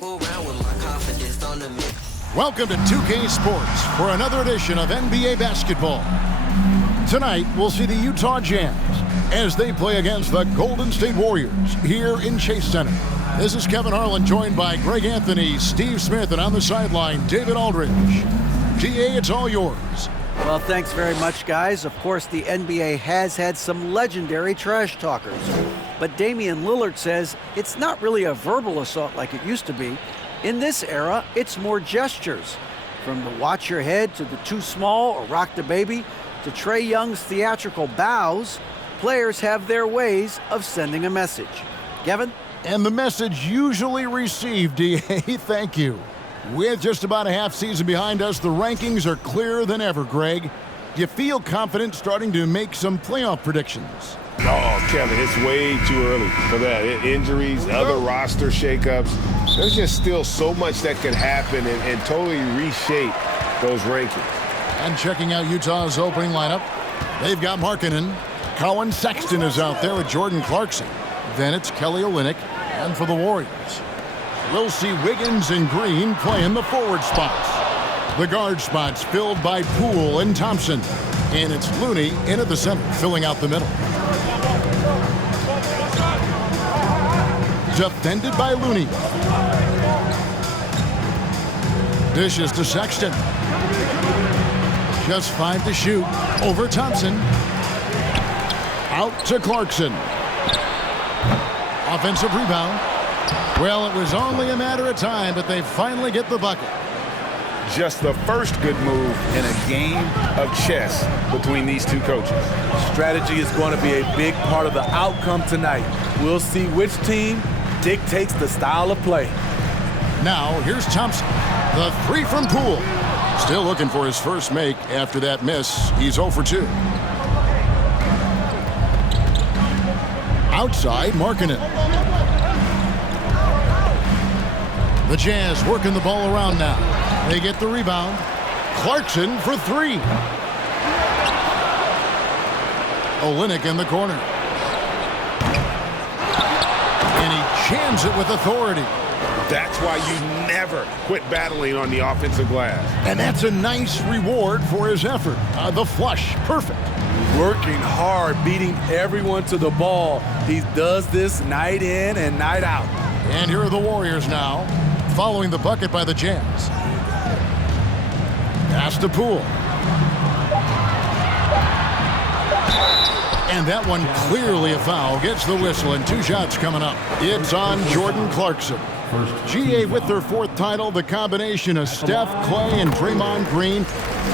Welcome to 2K Sports for another edition of NBA basketball. Tonight, we'll see the Utah Jazz as they play against the Golden State Warriors here in Chase Center. This is Kevin Harlan, joined by Greg Anthony, Steve Smith, and on the sideline, David Aldridge. GA, it's all yours. Well, thanks very much, guys. Of course, the NBA has had some legendary trash talkers. But Damian Lillard says it's not really a verbal assault like it used to be. In this era, it's more gestures. From the watch your head to the too small or rock the baby to Trae Young's theatrical bows, players have their ways of sending a message. Kevin? And the message usually received, DA, thank you. With just about a half season behind us, the rankings are clearer than ever, Greg. Do you feel confident starting to make some playoff predictions? Oh, Kevin, it's way too early for that. Injuries, other roster shakeups. There's just still so much that could happen and totally reshape those rankings. And checking out Utah's opening lineup, they've got Markkanen. Colin Sexton is out there with Jordan Clarkson. Then it's Kelly Olynyk. And for the Warriors, we'll see Wiggins and Green playing the forward spots. The guard spots filled by Poole and Thompson. And it's Looney in at the center, filling out the middle. Defended by Looney. Dishes to Sexton. Just 5 to shoot. Over Thompson. Out to Clarkson. Offensive rebound. Well, it was only a matter of time, but they finally get the bucket. Just the first good move in a game of chess between these two coaches. Strategy is going to be a big part of the outcome tonight. We'll see which team dictates the style of play. Now, here's Thompson. The three from Poole. Still looking for his first make after that miss. He's 0 for 2. Outside, Markkanen. The Jazz working the ball around now. They get the rebound. Clarkson for 3. Olynyk in the corner. And he jams it with authority. That's why you never quit battling on the offensive glass. And that's a nice reward for his effort. The flush, perfect. Working hard, beating everyone to the ball. He does this night in and night out. And here are the Warriors now, following the bucket by the Jazz. Pass to Poole. And that one clearly a foul. Gets the whistle and 2 shots coming up. It's on Jordan Clarkson. GA with their 4th title, the combination of Steph, Clay, and Draymond Green,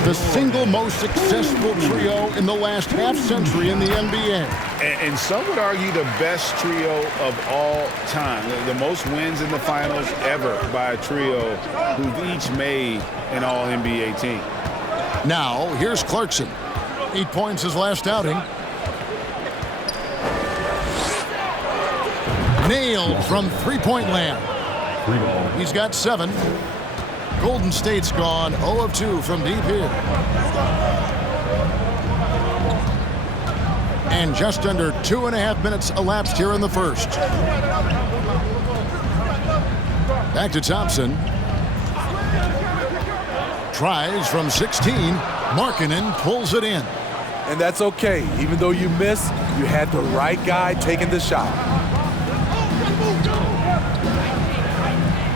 the single most successful trio in the last half-century in the NBA. And some would argue the best trio of all time. The most wins in the finals ever by a trio who've each made an all-NBA team. Now, here's Clarkson. 8 points his last outing. Nailed from three-point land. He's got 7. Golden State's gone 0 of 2 from deep here. And just under 2.5 minutes elapsed here in the first. Back to Thompson. Tries from 16. Markkanen pulls it in. And that's okay. Even though you missed, you had the right guy taking the shot.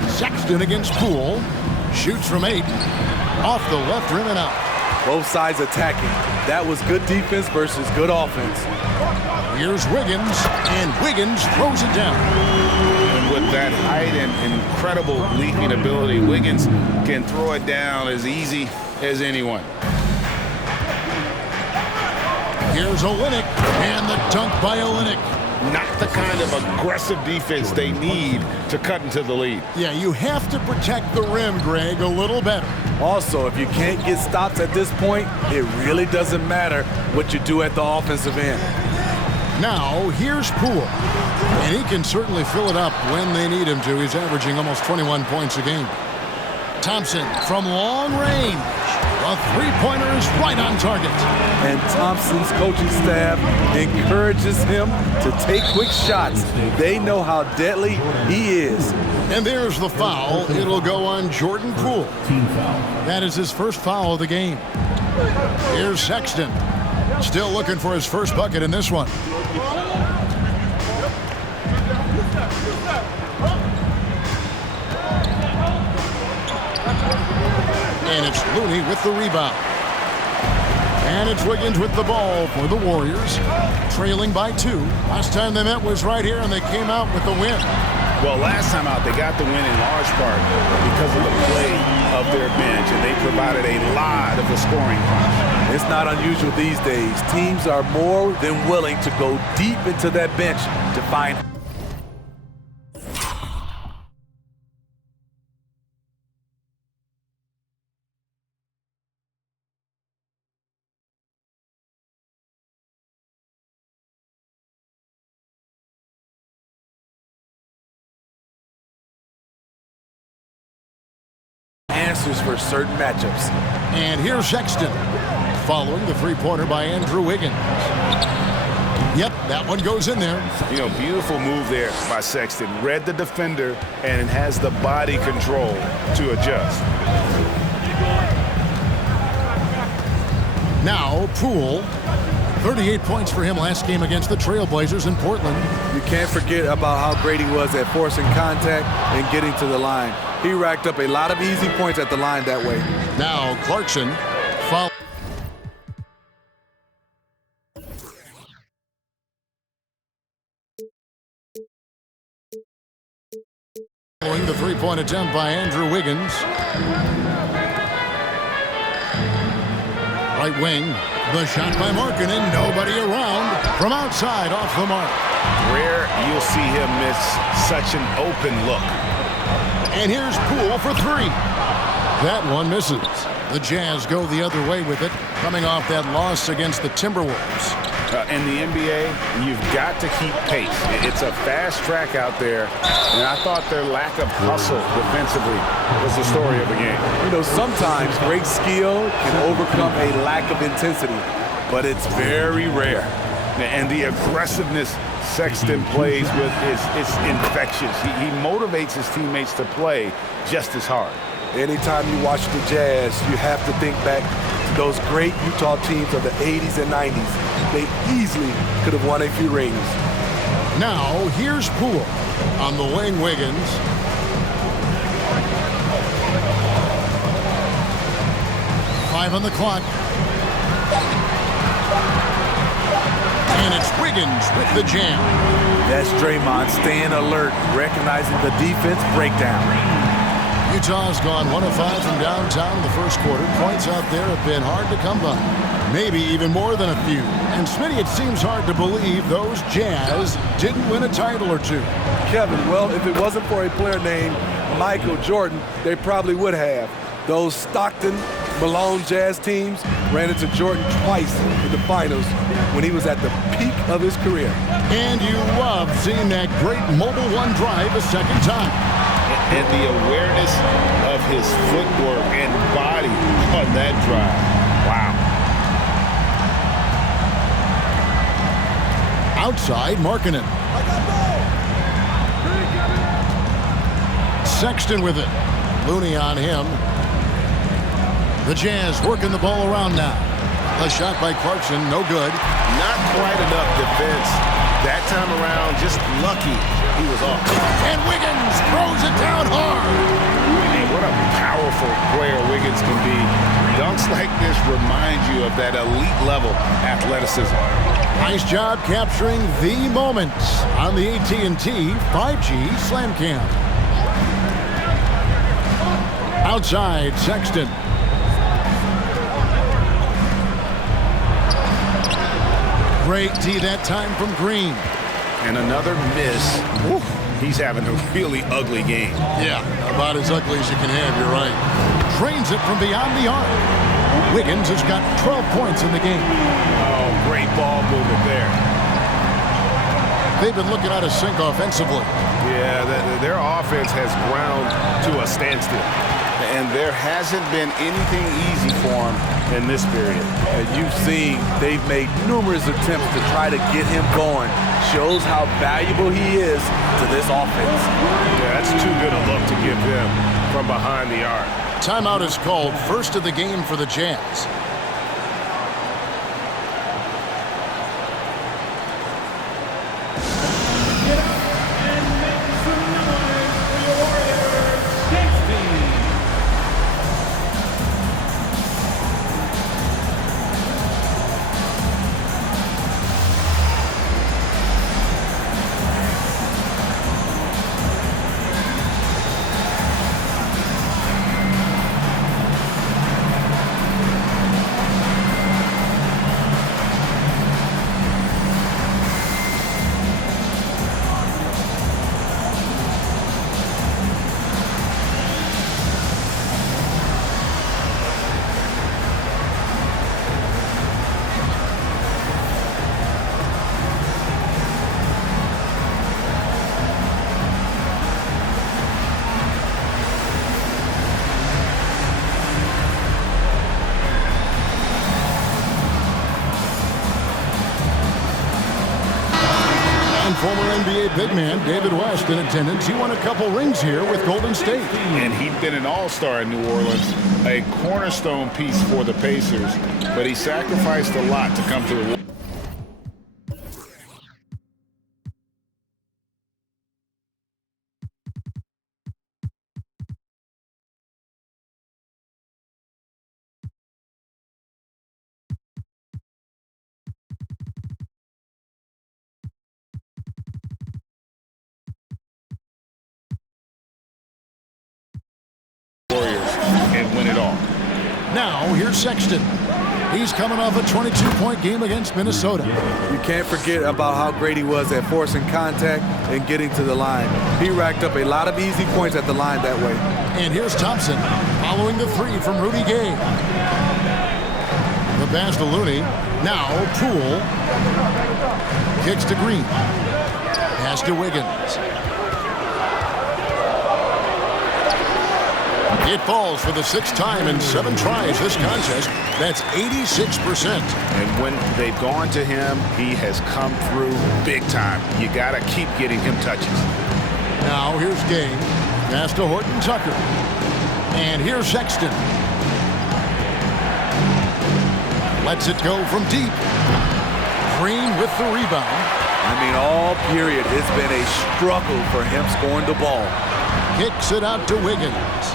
Sexton against Poole. Shoots from 8. Off the left rim and out. Both sides attacking. That was good defense versus good offense. Here's Wiggins, and Wiggins throws it down. And with that height and incredible leaping ability, Wiggins can throw it down as easy as anyone. Here's Olynyk, and the dunk by Olynyk. Not the kind of aggressive defense they need to cut into the lead. Yeah, you have to protect the rim, Greg, a little better. Also, if you can't get stops at this point, it really doesn't matter what you do at the offensive end. Now, here's Poole. And he can certainly fill it up when they need him to. He's averaging almost 21 points a game. Thompson from long range. A three-pointer is right on target. And Thompson's coaching staff encourages him to take quick shots. They know how deadly he is. And there's the foul. It'll go on Jordan Poole. Team foul. That is his first foul of the game. Here's Sexton. Still looking for his first bucket in this one. And it's Looney with the rebound. And it's Wiggins with the ball for the Warriors, trailing by 2. Last time they met was right here, and they came out with the win. Well, last time out, they got the win in large part because of the play of their bench, and they provided a lot of the scoring punch. It's not unusual these days. Teams are more than willing to go deep into that bench to find answers for certain matchups. And here's Sexton, following the three-pointer by Andrew Wiggins. Yep, that one goes in there. You know, beautiful move there by Sexton. Read the defender and has the body control to adjust. Now, Poole. 38 points for him last game against the Trailblazers in Portland. You can't forget about how great he was at forcing contact and getting to the line. He racked up a lot of easy points at the line that way. Now, Clarkson following the three-point attempt by Andrew Wiggins. Right wing, the shot by Markkanen, nobody around. From outside, off the mark. Rare you'll see him miss such an open look. And here's Poole for 3. That one misses. The Jazz go the other way with it, coming off that loss against the Timberwolves. In the NBA, you've got to keep pace. It's a fast track out there, and I thought their lack of hustle defensively was the story of the game. You know, sometimes great skill can overcome a lack of intensity, but it's very rare. And the aggressiveness Sexton plays with is infectious. He motivates his teammates to play just as hard. Anytime you watch the Jazz, you have to think back to those great Utah teams of the 80s and 90s. They easily could have won a few rings. Now, here's Poole on the wing. Wiggins. Five on the clock. And it's Wiggins with the jam. That's Draymond staying alert, recognizing the defense breakdown. Utah's gone 1 of 5 from downtown in the first quarter. Points out there have been hard to come by. Maybe even more than a few. And Smitty, it seems hard to believe those Jazz didn't win a title or two. Kevin, well, if it wasn't for a player named Michael Jordan, they probably would have. Those Stockton, Malone Jazz teams ran into Jordan twice in the finals when he was at the peak of his career. And you love seeing that great Mobile One drive a second time. And the awareness of his footwork and body on that drive. Wow. Outside, Markkanen. Sexton with it. Looney on him. The Jazz working the ball around now. A shot by Clarkson, no good. Not quite enough defense that time around. Just lucky he was off. And Wiggins throws it down hard. Hey, what a powerful player Wiggins can be. Dunks like this remind you of that elite level athleticism. Nice job capturing the moments on the AT&T 5G Slam Cam. Outside, Sexton. Great D that time from Green. And another miss. Woo. He's having a really ugly game. Yeah, about as ugly as you can have, you're right. Drains it from beyond the arc. Wiggins has got 12 points in the game. Oh, great ball movement there. They've been looking out of sync offensively. Yeah, their offense has ground to a standstill. And there hasn't been anything easy for them in this period. You've seen they've made numerous attempts to try to get him going. Shows how valuable he is to this offense. Yeah, that's too good a look. give them from behind the arc. Timeout is called, first of the game for the Jazz. Former NBA big man David West in attendance. He won a couple rings here with Golden State. And he'd been an all-star in New Orleans, a cornerstone piece for the Pacers, but he sacrificed a lot to come to the Warriors. And win it all. Now, here's Sexton. He's coming off a 22-point game against Minnesota. You can't forget about how great he was at forcing contact and getting to the line. He racked up a lot of easy points at the line that way. And here's Thompson following the three from Rudy Gay. The pass to Looney. Now, Poole. Kicks to Green. Pass to Wiggins. It falls for the sixth time in 7 tries this contest. That's 86%. And when they've gone to him, he has come through big time. You got to keep getting him touches. Now here's Gay. Pass to Horton Tucker. And here's Sexton. Lets it go from deep. Green with the rebound. I mean, all period, it's been a struggle for him scoring the ball. Kicks it out to Wiggins.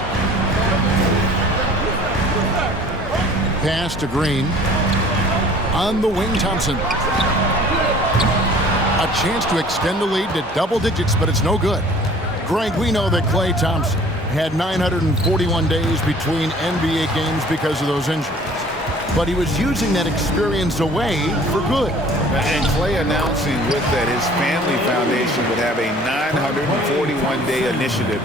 Pass to Green. On the wing, Thompson. A chance to extend the lead to double digits, but it's no good. Greg, we know that Klay Thompson had 941 days between NBA games because of those injuries. But he was using that experience away for good. And Klay announcing with that his family foundation would have a 941-day initiative.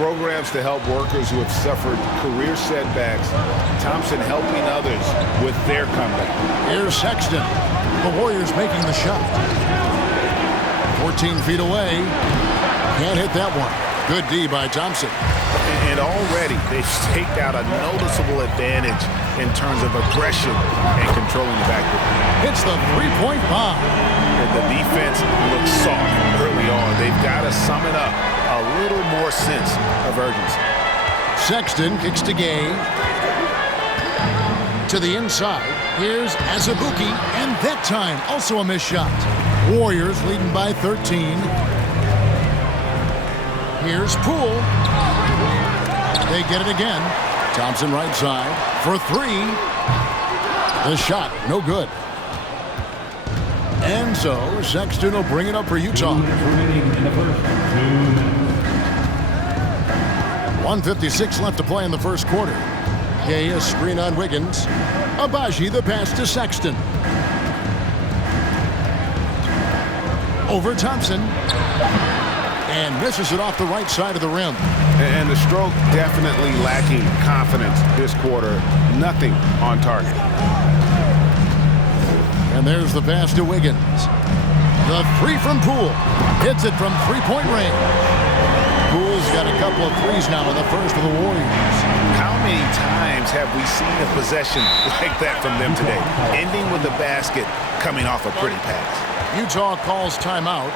Programs to help workers who have suffered career setbacks. Thompson helping others with their comeback. Here's Sexton. The Warriors making the shot. 14 feet away. Can't hit that one. Good D by Thompson. And already they've staked out a noticeable advantage in terms of aggression and controlling the backcourt. Hits the three-point bomb. And the defense looks soft early on. They've got to sum it up. A little more sense of urgency. Sexton kicks to Gay. To the inside. Here's Azubuike, and that time also a missed shot. Warriors leading by 13. Here's Poole. They get it again. Thompson right side for three. The shot, no good. And so Sexton will bring it up for Utah. 1:56 left to play in the first quarter. Gay, a screen on Wiggins. Agbaji, the pass to Sexton. Over Thompson. And misses it off the right side of the rim. And the stroke definitely lacking confidence this quarter. Nothing on target. And there's the pass to Wiggins. The three from Poole. Hits it from three-point range. Poole's got a couple of threes now in the first of the Warriors. How many times have we seen a possession like that from them today? Ending with a basket, coming off a pretty pass. Utah calls timeout.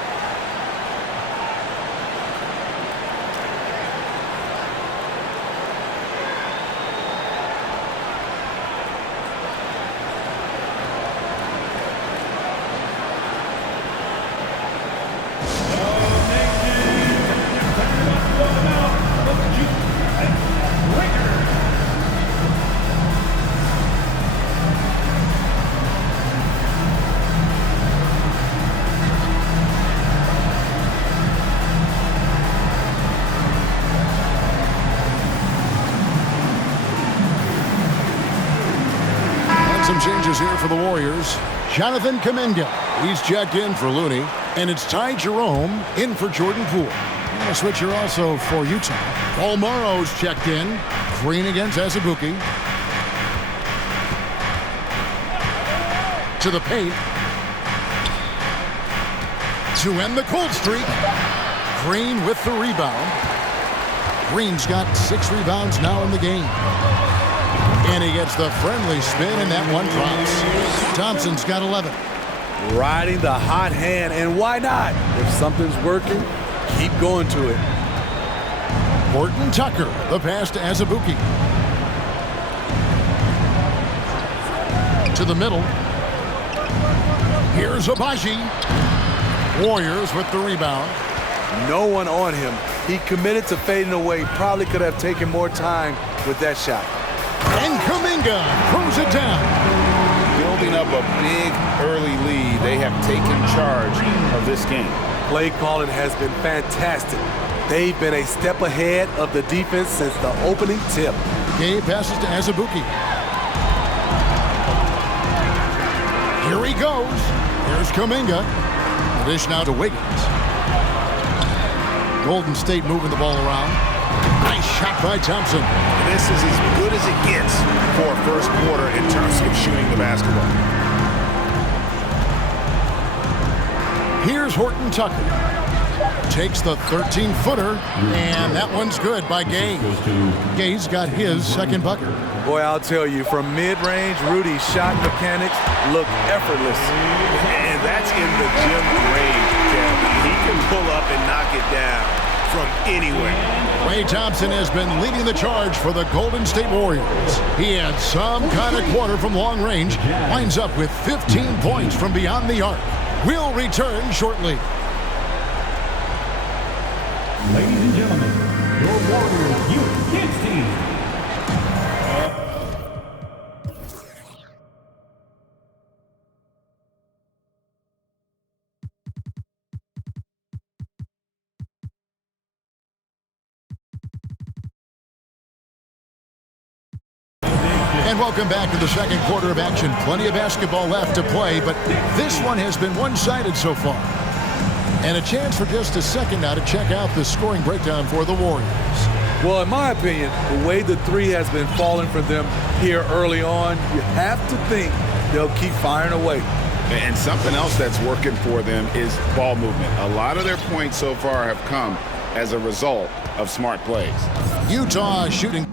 changes here for the Warriors. Jonathan Kuminga, he's checked in for Looney. And it's Ty Jerome in for Jordan Poole. And a switcher also for Utah. Paul Morrow's checked in. Green against Azubuike. To the paint. To end the cold streak. Green with the rebound. Green's got 6 rebounds now in the game. And he gets the friendly spin, and that one drops. Thompson's got 11. Riding the hot hand, and why not? If something's working, keep going to it. Horton Tucker, the pass to Azubuike. To the middle. Here's Agbaji. Warriors with the rebound. No one on him. He committed to fading away. Probably could have taken more time with that shot. And Kuminga throws it down. Building up a big early lead, they have taken charge of this game. Play calling has been fantastic. They've been a step ahead of the defense since the opening tip. Gabe passes to Azubuike. Here he goes. Here's Kuminga. The dish now to Wiggins. Golden State moving the ball around. Nice shot by Thompson. This is as good as it gets for a first quarter in terms of shooting the basketball. Here's Horton Tucker. Takes the 13-footer, and that one's good by Gay. Gay's got his second bucket. Boy, I'll tell you, from mid-range, Rudy's shot mechanics look effortless. And that's in the gym range, Kevin. He can pull up and knock it down from anywhere. Klay Thompson has been leading the charge for the Golden State Warriors. He had some kind of quarter from long range. Winds up with 15 points from beyond the arc. We'll return shortly. Ladies and gentlemen, your Warriors Youth Kids team. And welcome back to the second quarter of action. Plenty of basketball left to play, but this one has been one-sided so far. And a chance for just a second now to check out the scoring breakdown for the Warriors. Well, in my opinion, the way the three has been falling for them here early on, you have to think they'll keep firing away. And something else that's working for them is ball movement. A lot of their points so far have come as a result of smart plays. Utah shooting.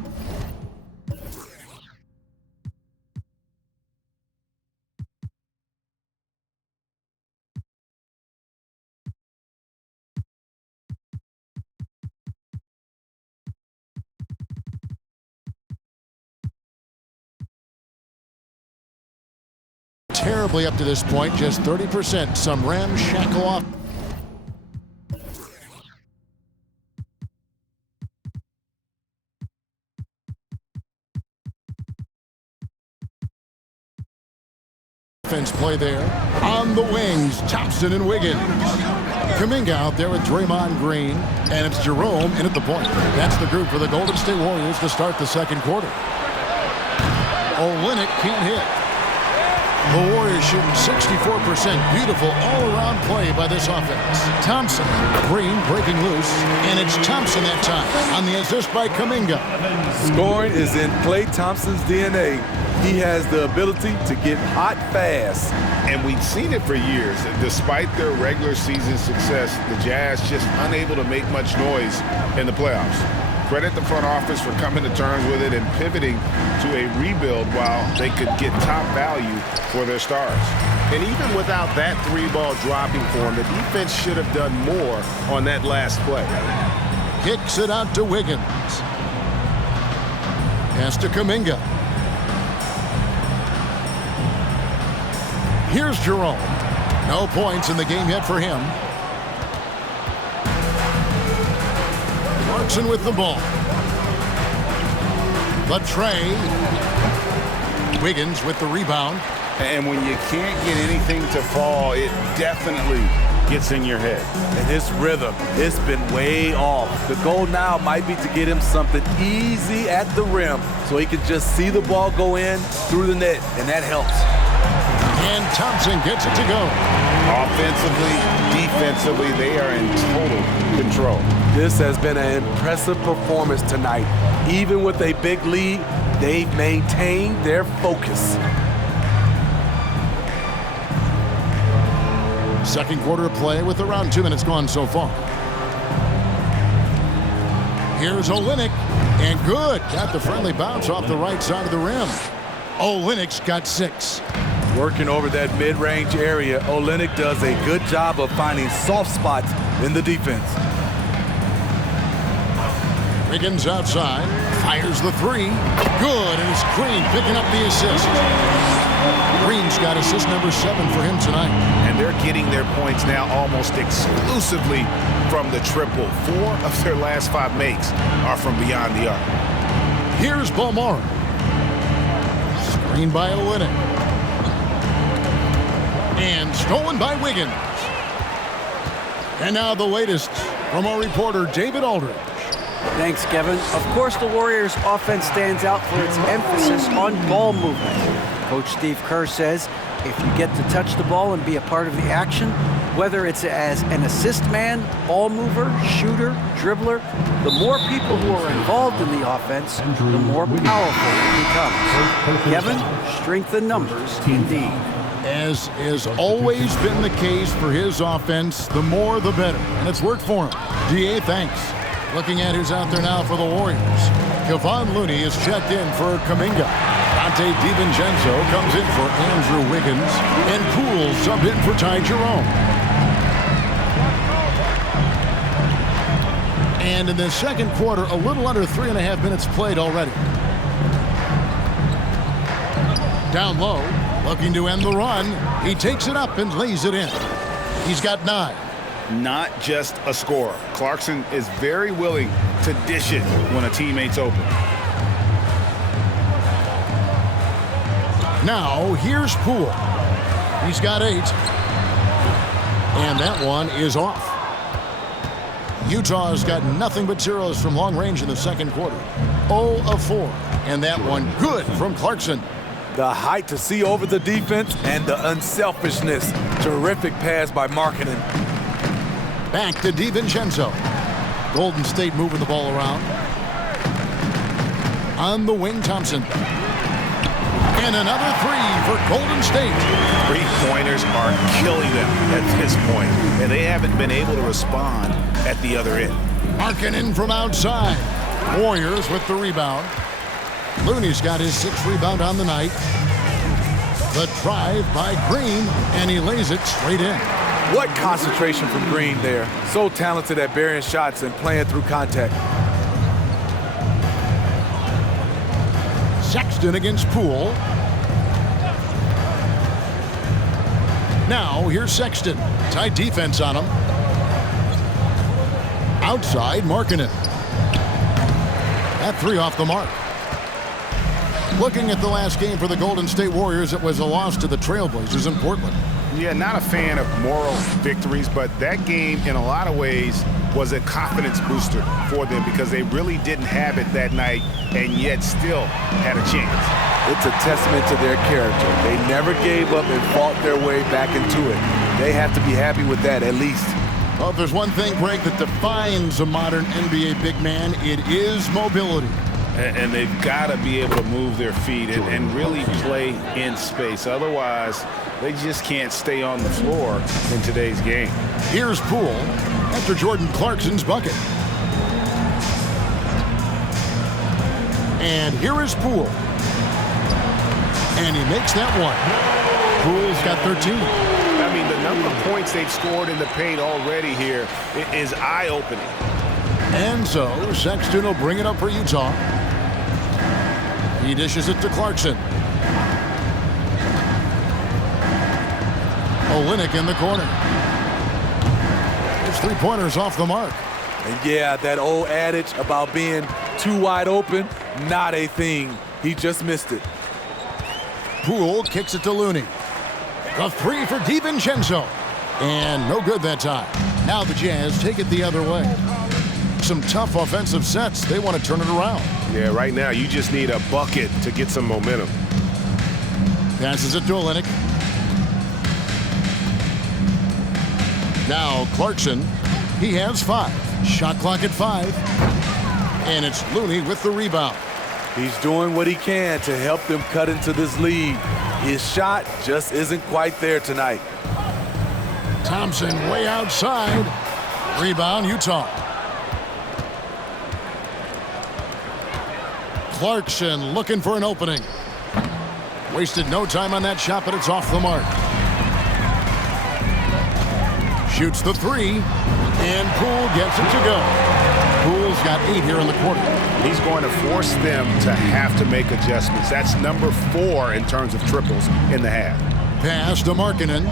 Terribly up to this point, just 30%. Some ramshackle off. Defense play there. On the wings, Thompson and Wiggins. Kuminga out there with Draymond Green, and it's Jerome in at the point. That's the group for the Golden State Warriors to start the second quarter. Olynyk can't hit. The Warriors shooting 64%. Beautiful all-around play by this offense. Thompson, Green breaking loose, and it's Thompson that time on the assist by Kuminga. Scoring is in Klay Thompson's DNA. He has the ability to get hot fast. And we've seen it for years. Despite their regular season success, the Jazz just unable to make much noise in the playoffs. Credit the front office for coming to terms with it and pivoting to a rebuild while they could get top value for their stars. And even without that three-ball dropping for them, the defense should have done more on that last play. Kicks it out to Wiggins. Pass to Kuminga. Here's Jerome. No points in the game yet for him. Clarkson with the ball. The tray. Wiggins with the rebound. And when you can't get anything to fall, it definitely gets in your head. And his rhythm, it's been way off. The goal now might be to get him something easy at the rim so he can just see the ball go in through the net, and that helps. And Thompson gets it to go. Offensively, defensively, they are in total control. This has been an impressive performance tonight. Even with a big lead, they've maintained their focus. Second quarter of play with around 2 minutes gone so far. Here's Olynyk, and good. Got the friendly bounce off the right side of the rim. Olynyk's got 6. Working over that mid-range area, Olynyk does a good job of finding soft spots in the defense. Wiggins outside, fires the 3. Good, and it's Green picking up the assist. Green's got assist number 7 for him tonight. And they're getting their points now almost exclusively from the triple. 4 of their last 5 makes are from beyond the arc. Here's Balmora. Screen by Olynyk. And stolen by Wiggins. And now the latest from our reporter, David Aldridge. Thanks, Kevin. Of course, the Warriors' offense stands out for its emphasis on ball movement. Coach Steve Kerr says if you get to touch the ball and be a part of the action, whether it's as an assist man, ball mover, shooter, dribbler, the more people who are involved in the offense, the more powerful it becomes. Kevin, strength in numbers indeed. As has always been the case for his offense, the more the better. And it's worked for him. DA, thanks. Looking at who's out there now for the Warriors. Kevon Looney is checked in for Kuminga. Dante DiVincenzo comes in for Andrew Wiggins. And Poole subbed in for Ty Jerome. And in the second quarter, a little under 3.5 minutes played already. Down low, looking to end the run. He takes it up and lays it in. He's got 9. Not just a scorer. Clarkson is very willing to dish it when a teammate's open. Now, here's Poole. He's got 8. And that one is off. Utah's got nothing but zeros from long range in the second quarter. 0 of 4. And that one good from Clarkson. The height to see over the defense and the unselfishness. Terrific pass by Markkanen. Back to DiVincenzo. Golden State moving the ball around. On the wing, Thompson. And another 3 for Golden State. 3-pointers are killing them at this point, and they haven't been able to respond at the other end. Markkanen from outside. Warriors with the rebound. Looney's got his 6th rebound on the night. The drive by Green, and he lays it straight in. What concentration from Green there. So talented at burying shots and playing through contact. Sexton against Poole. Now, here's Sexton. Tight defense on him. Outside, Markkanen. That 3 off the mark. Looking at the last game for the Golden State Warriors, it was a loss to the Trailblazers in Portland. Yeah, not a fan of moral victories, but that game in a lot of ways was a confidence booster for them because they really didn't have it that night and yet still had a chance. It's a testament to their character. They never gave up and fought their way back into it. They have to be happy with that at least. Well, if there's one thing, Greg, that defines a modern NBA big man, it is mobility. And they've got to be able to move their feet and really play in space. Otherwise, they just can't stay on the floor in today's game. Here's Poole after Jordan Clarkson's bucket. And here is Poole. And he makes that one. Poole's got 13. I mean, the number of points they've scored in the paint already here is eye-opening. And so Sexton will bring it up for Utah. He dishes it to Clarkson. Olynyk in the corner. His 3-pointers off the mark. And yeah, that old adage about being too wide open, not a thing. He just missed it. Poole kicks it to Looney. A 3 for DiVincenzo. And no good that time. Now the Jazz take it the other way. Some tough offensive sets. They want to turn it around. Yeah, right now you just need a bucket to get some momentum. Passes it to Olynyk. Now Clarkson. He has 5. Shot clock at 5. And it's Looney with the rebound. He's doing what he can to help them cut into this lead. His shot just isn't quite there tonight. Thompson way outside. Rebound, Utah. Clarkson looking for an opening. Wasted no time on that shot, but it's off the mark. Shoots the 3, and Poole gets it to go. Poole's got 8 here in the quarter. He's going to force them to have to make adjustments. That's number 4 in terms of triples in the half. Pass to Markkanen.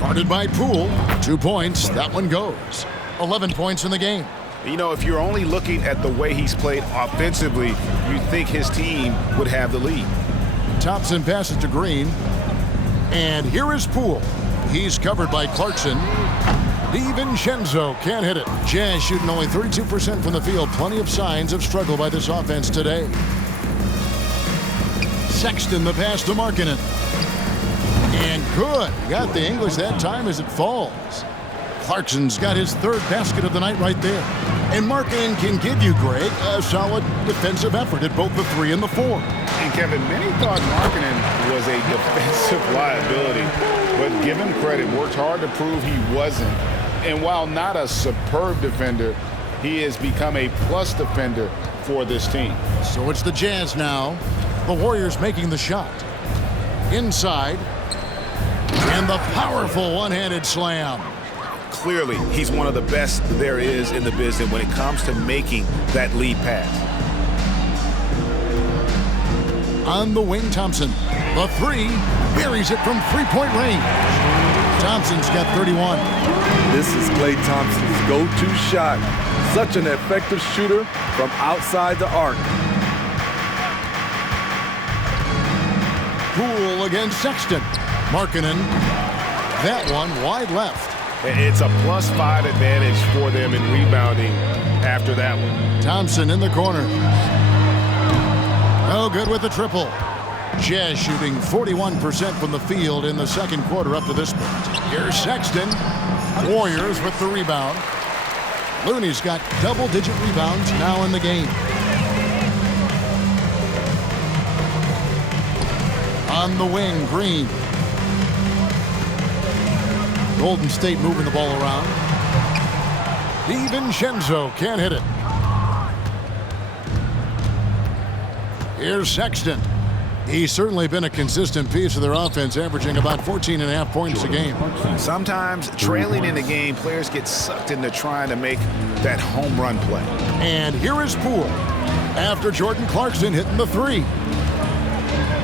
Guarded by Poole. 2 points. That one goes. 11 points in the game. You know, if you're only looking at the way he's played offensively, you'd think his team would have the lead. Thompson passes to Green. And here is Poole. He's covered by Clarkson. DiVincenzo can't hit it. Jazz shooting only 32% from the field. Plenty of signs of struggle by this offense today. Sexton the pass to Markkanen. And good. Got the English that time as it falls. Clarkson's got his 3rd basket of the night right there. And Markkanen can give you, Greg, a solid defensive effort at both the 3 and the 4. And Kevin, many thought Markkanen was a defensive liability, but give him credit, worked hard to prove he wasn't. And while not a superb defender, he has become a plus defender for this team. So it's the Jazz now. The Warriors making the shot. Inside. And the powerful one-handed slam. Clearly, he's one of the best there is in the business when it comes to making that lead pass. On the wing, Thompson. The 3 buries it from 3-point range. Thompson's got 31. This is Klay Thompson's go-to shot. Such an effective shooter from outside the arc. Poole against Sexton. Markkanen. That one wide left. It's a +5 advantage for them in rebounding after that one. Thompson in the corner. Oh, good with the triple. Jazz shooting 41% from the field in the second quarter up to this point. Here's Sexton. Warriors with the rebound. Looney's got double-digit rebounds now in the game. On the wing, Green. Golden State moving the ball around. DiVincenzo can't hit it. Here's Sexton. He's certainly been a consistent piece of their offense, averaging about 14.5 points a game. Sometimes trailing in the game, players get sucked into trying to make that home run play. And here is Poole after Jordan Clarkson hitting the 3.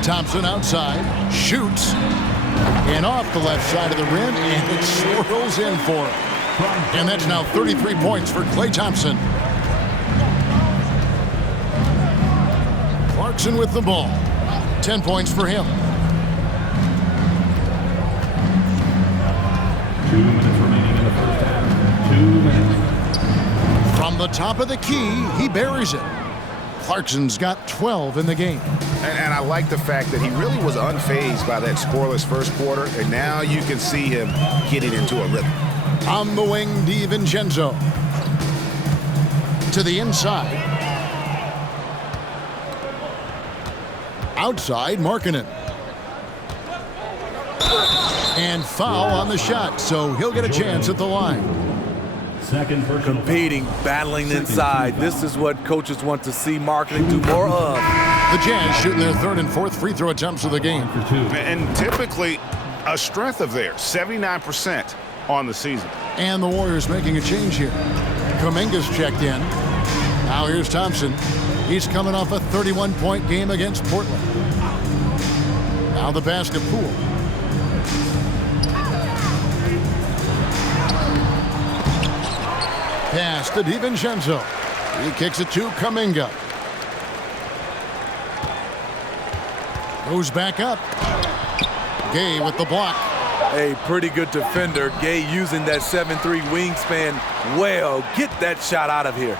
Thompson outside, shoots, and off the left side of the rim, and it swirls in for him. And that's now 33 points for Klay Thompson. Clarkson with the ball. 10 points for him. 2 minutes remaining in the first half. 2 minutes. From the top of the key, he buries it. Clarkson's got 12 in the game. And I like the fact that he really was unfazed by that scoreless first quarter, and now you can see him getting into a rhythm. On the wing, DiVincenzo. To the inside. Outside, Markkanen. And foul on the shot, so he'll get a chance at the line. Second personal. Competing, battling inside. This is what coaches want to see Markkanen do more of. The Jazz shooting their 3rd and 4th free throw attempts of the game. For 2. And typically a strength of theirs, 79% on the season. And the Warriors making a change here. Kuminga's checked in. Now here's Thompson. He's coming off a 31-point game against Portland. Now the pass to Poole. Pass to DiVincenzo. He kicks it to Kuminga. Goes back up. Gay with the block. A pretty good defender. Gay using that 7'3" wingspan well. Get that shot out of here.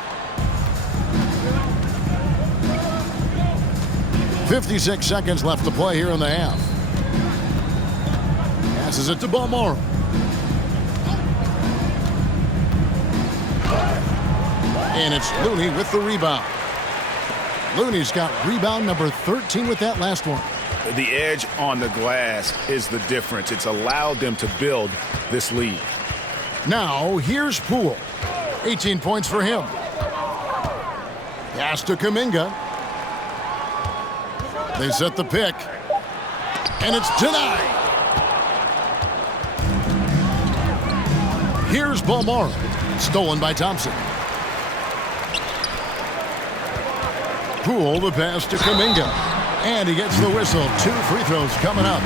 56 seconds left to play here in the half. Passes it to Balmora. And it's Looney with the rebound. Looney's got rebound number 13 with that last one. The edge on the glass is the difference. It's allowed them to build this lead. Now, here's Poole. 18 points for him. Pass to Kuminga. They set the pick. And it's denied. Here's Balmora. Stolen by Thompson. Poole, the pass to Kuminga. And he gets the whistle. 2 free throws coming up.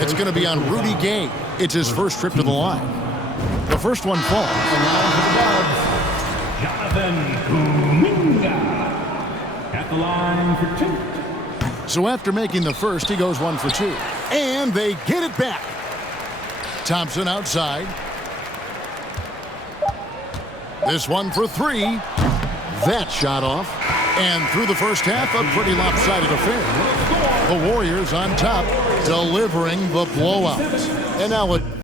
It's going to be on Rudy Gay. It's his first trip to the line. The first one falls. Jonathan Kuminga at the line for 2. So after making the first, he goes 1 for 2. And they get it back. Thompson outside. This one for 3. That shot off. And through the first half, a pretty lopsided affair. The Warriors on top, delivering the blowout. And now